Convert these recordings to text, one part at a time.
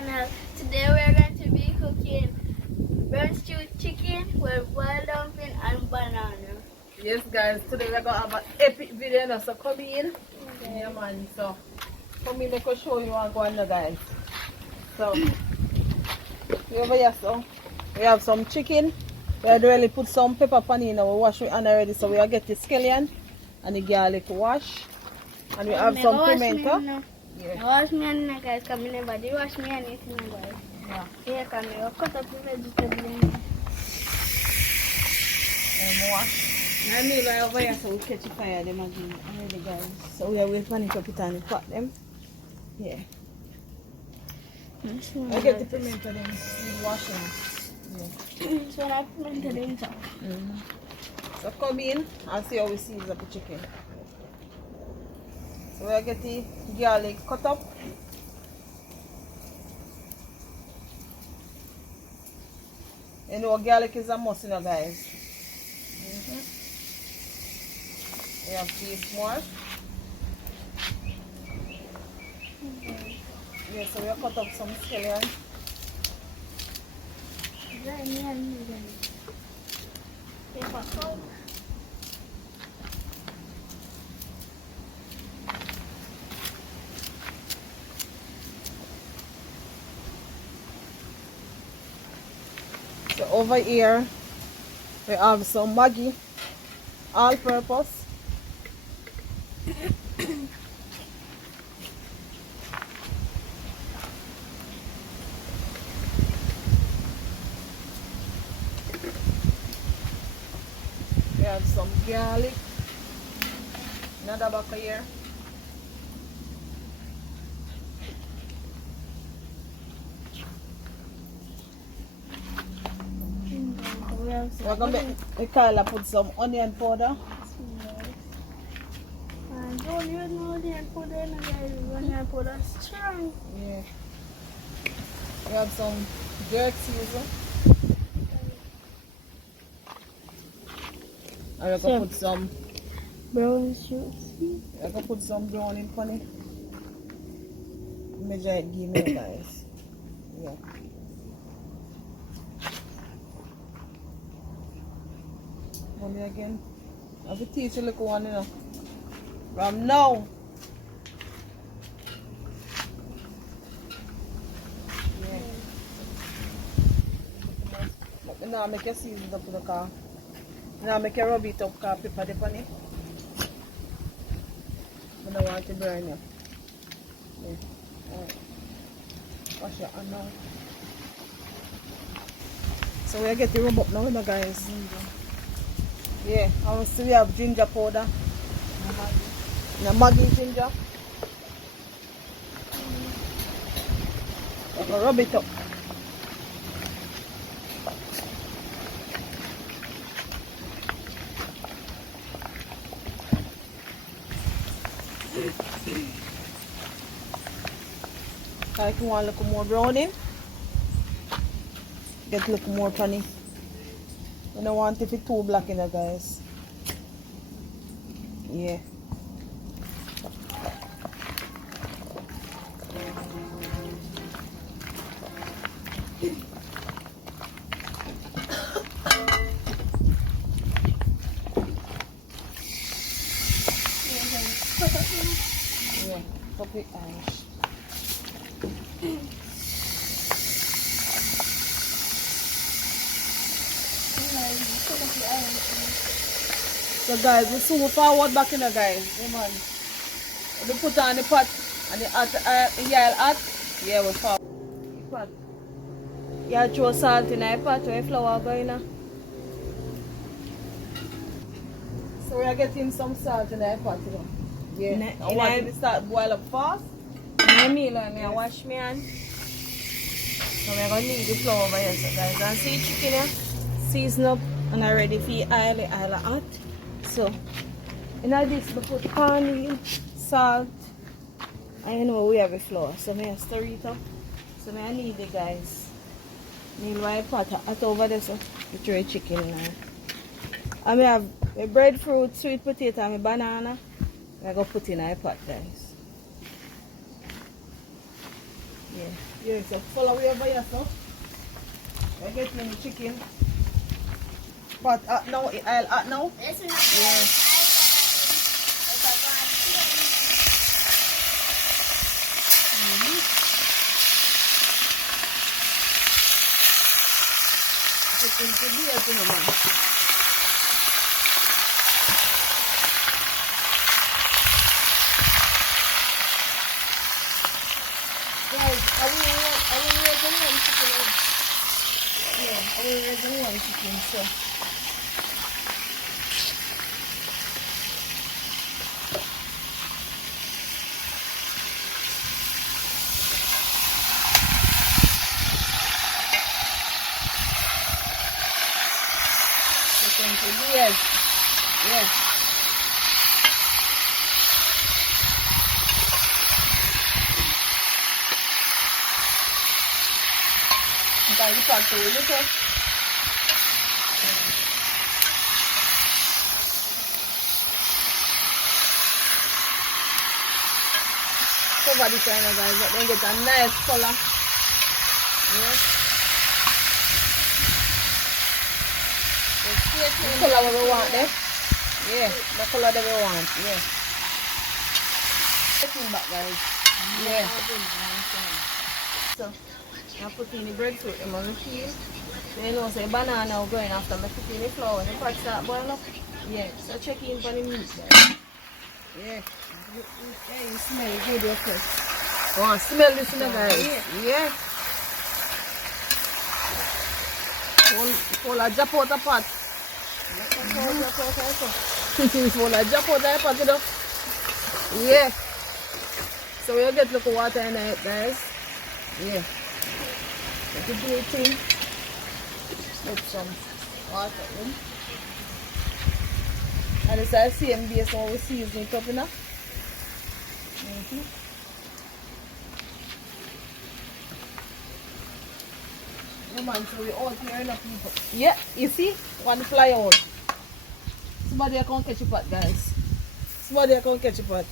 channel. Today we're going to be cooking brown stewed chicken with boiled dumpling and banana. Yes guys, today we're gonna have an epic video now, so come in. Okay. Yeah man, so come in, I can show you what going on guys. So over here, so we have some chicken. We had really put some pepper pan in, we wash it already, so we are get the scallion and the garlic wash. And we have some pimento. Yeah. Wash me and guys, come in never do wash me anything guys. Yeah. Here come here, cut up the vegetable. And wash. I mean like over here, so we catch the fire them again already guys. So we are waiting for it to put on the pot them. Yeah. I get the pimento then we wash them. Yeah. So now pimento them top. So come in and see how we season up the chicken. So we get the garlic cut up. You know garlic is a must, you know guys. We have beef more. Yeah, so we have cut up some scallion. So over here we have some Maggi, all purpose. We have some garlic, another back here. We're going to make Kyla put some onion powder. And don't use no onion powder, guys. Onion powder is strong. Yeah. We have some jerk season. And we're going to put some brown sugar. we're going to put some brown in funny. Measure it, give me guys. Yeah. Mommy again. I will teach you look one, you know. From now. Yeah. But now make your season up to the car. Now make your rub it up car pepper the funny. I don't want to burn you. Yeah. Alright. Wash your hand now. So we get the rub up now, you know, guys. Yeah, and still we have ginger powder. Maggi ginger. So rub it up. If you want a little more browning, get a little more funny. I don't want it too black in it, guys. Yeah. Yeah, copy ash. So guys, we soon forward back in the guys. Yeah, man. We put on the pot and the hot, yeah, hot. Yeah, we forward. The pot. Yeah, throw salt in the pot where flour going on. So we are getting some salt in the pot, you know. Yeah. I want it to start boil up fast. My meal and I wash my hand. So we're going to need the flour over here, so guys. And see chicken here, season up and I'm ready for oil hot. So in this we put cornmeal, salt, and you know we have a flour. So I stir it up. So I need it guys. Meanwhile pot hot over there, so we throw chicken in there. And I have my breadfruit, sweet potato and my banana. I'm going to put in a pot guys. Yeah. Yeah, so follow me over here, so. I get me the chicken. But now, I'll add now. Yeah. Chicken to be as you know, man. Guys, I will raise one chicken. Yeah, I will raise one chicken, so. Chicken to be as, yeah. Guys, you start to look at. Cover the china, guys, but then get a nice color. Yeah. The color what we want there. Yeah, the color that we want. Yeah. Take it back, guys. Yeah. So, I put in the breadfruit in my machine. So you know, say banana going after me put in the flour and the pot start boil up. Yeah, so check in for the meat, guys. Yeah. Yeah, you smell good, okay. Oh, smell this, guys. Yeah. Full of jump out the pot. Full of jump out the pot, you know. Yeah. So we'll get little water in it, guys. Yeah. Let it do a thing. Put some water in. And it's the same base when we season it up, you know. Yeah, man, so we all clear enough people. Yeah, you see? One fly out. Somebody can catch a pot, guys. Somebody can catch a pot.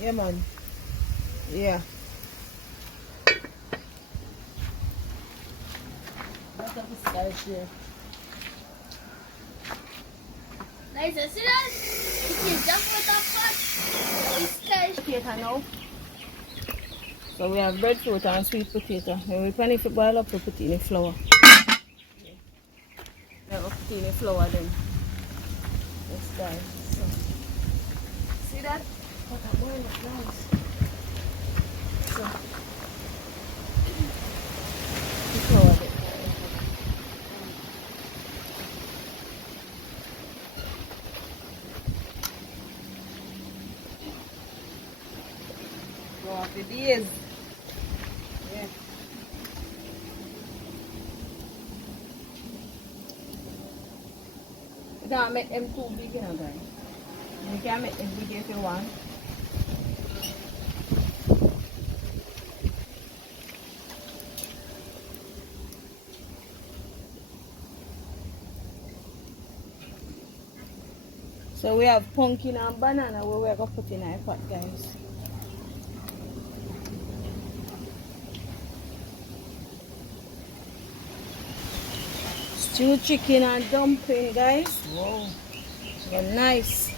Yeah, man. Yeah. That's what this guy is here. Guys, see that? You can jump with that pot. This guy is Potato now. So we have breadfruit and sweet potato. When we pan it boil up, we put in the flour. Yeah. Then we put in the flour then. Yes, guys. So, see that? What a boil up, guys. So, the flour then. Go off the beers. Yeah. You can't make them too big, you know, guys. You can make them big if you want. So we have pumpkin and banana where we're going to put in our pot, guys. Stew chicken and dumpling, guys. Wow. They're nice.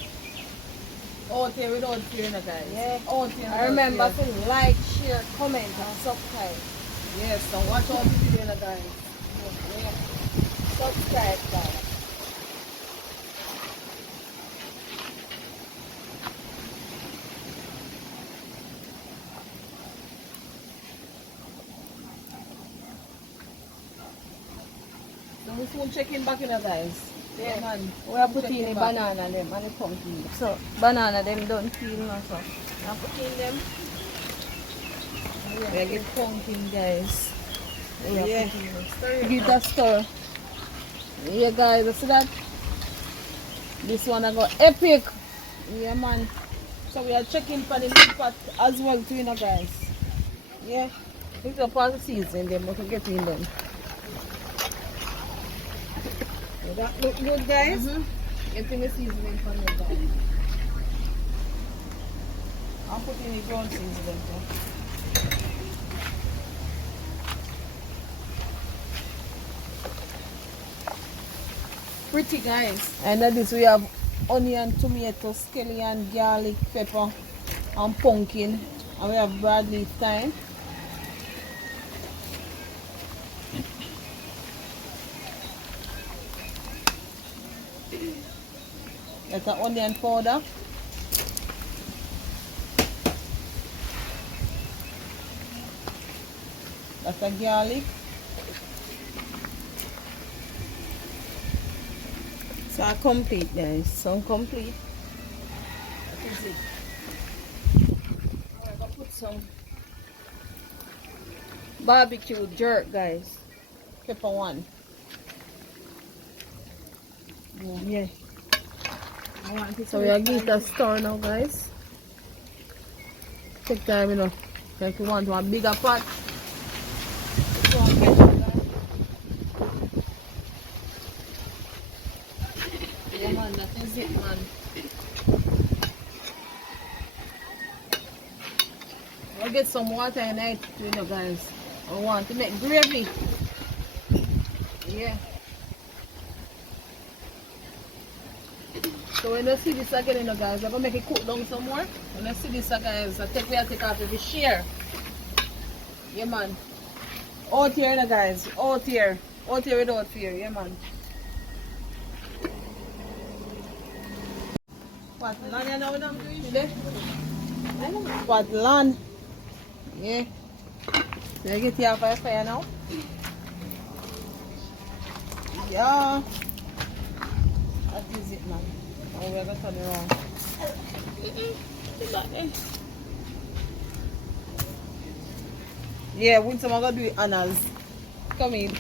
Out here without fear, guys. Yeah. Out here. I remember to like, share, comment, and subscribe. Yes, so watch out the video, guys. Yeah. Subscribe, guys. So we soon check in back in, guys. Yeah, man. We are putting the banana them and the pumpkin. So banana them don't peel now, so I put in them. We get pumpkin, guys. Yeah. Give it a stir. Yeah, guys, you see that? This one I got epic. Yeah, man. So we are checking for the meat pot as well too, you know, guys. Yeah. It's up all the season them, we can get in them. That look good, guys. Getting the seasoning from the guys. I'm putting the ground seasoning too. pretty, guys. And at this we have onion, tomato, scallion, garlic, pepper, and pumpkin. And we have broad leaf thyme. That's an onion powder. That's a garlic. So I complete, guys. So complete. That is it. I'm gonna put some barbecue jerk, guys. Pepper one. Yeah. So we are getting a stir now, guys. Take time, you know. If you want one bigger pot. So I'm getting that. Yeah, man, that is it, man. I'll get some water in it, you know, guys. I want to make gravy. Yeah. So when you see this again, you know, guys, I'm going to make it cook down some more. When you see this, guys, I take off every share. Yeah, man. Out here, you know, guys. Out here. Out here without fear. Yeah, man. What land you know what I'm doing today? What land? Yeah. So you get your fire now? Yeah. That is it, man. Now we're gonna turn it around. Yeah, when someone gonna do it, Anna's. Come in.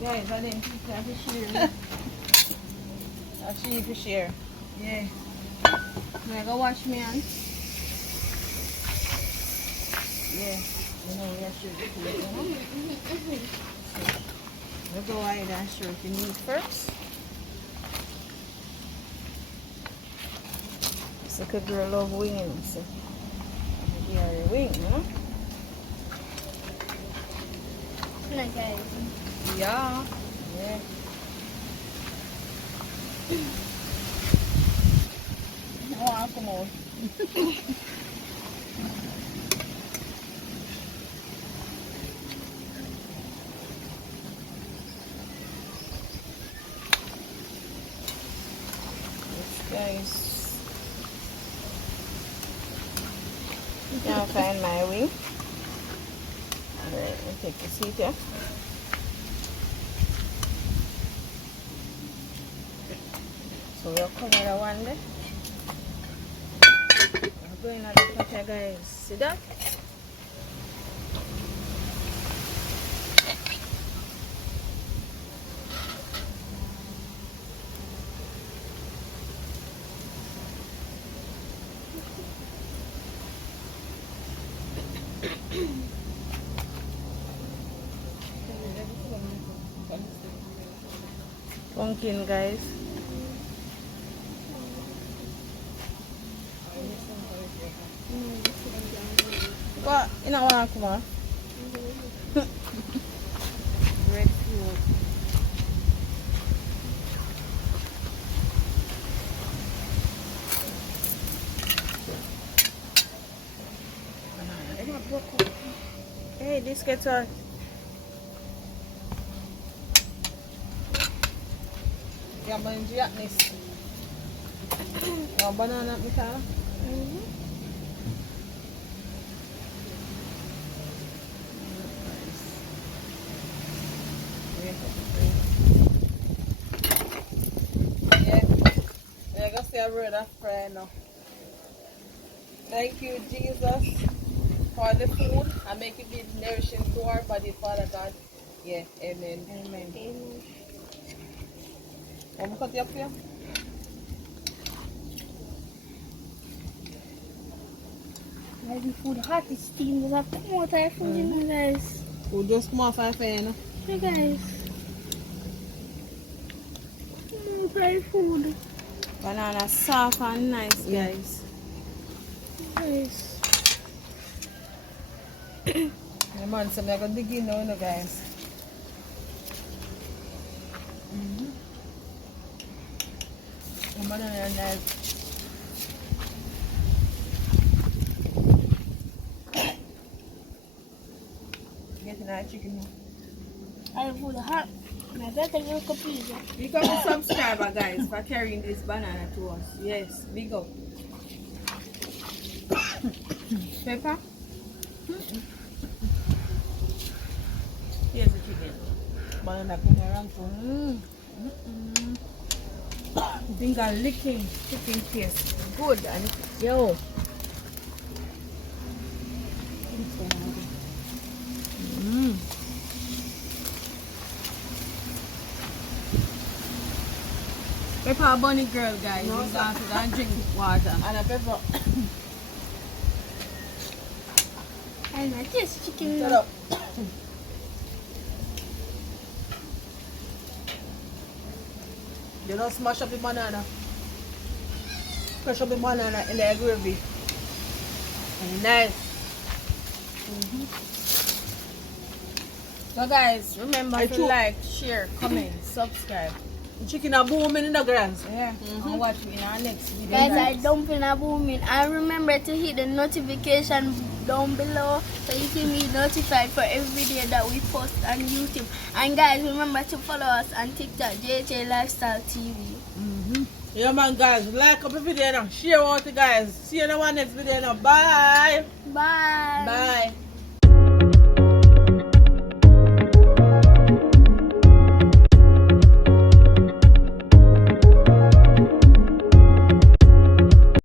Guys, I didn't keep that to share. I'll show you to share. Yeah. I'm gonna wash my hands. Yeah. You know, we are sure to do it, you know? We'll go ahead and show if you need first. It's like a girl love wings. Yeah, a wing, huh? Like guys. Yeah. Yeah. Oh, come on. Guys, now I find my wing. Alright, I'll take the seat here. So we'll cover the one there. I'm going at the pot here, guys. See that? Pumpkin, guys. What? You don't want to come on? Breadfruit. Hey, this gets hot. Yeah, man, Jackness. Oh, banana, Mikala. Yeah, we're gonna say a word of prayer now. Thank you, Jesus, for the food and make it be nourishing to our body, Father God. Yeah, amen. Amen. Amen. Want me cut you up here? Guys, the food hot, it's steam. There's a bit more Thai food in there, guys. We'll just come off our fan, you know. Hey guys. More Thai food. Banana soft and nice, guys. Guys. Yeah, man, so I'm gonna dig in now, you know, guys. The banana is nice. Getting our chicken now. I put hot. My better you could please. Become a subscriber, guys, for carrying this banana to us. Yes, big up. Pepper? Here's the chicken. Banana came around for Finger licking chicken taste good and yo. Pepper a bunny girl, guys. No, He's sir. going to go and drink water. and a pepper. And I taste chicken. Shut up. You don't smash up the banana. Crush up the banana in the gravy. And nice. So guys, remember I to choke. like, share, comment, subscribe. The chicken are booming in the grass. Yeah. And watch me in our next video. Guys, I dumpling a booming. And remember to hit the notification down below so you can be notified for every video that we post on YouTube. And guys, remember to follow us on TikTok, JJ Lifestyle TV. Yeah man guys, like up the video now. Share out the guys. See you in the next video now. Bye. Bye. Bye.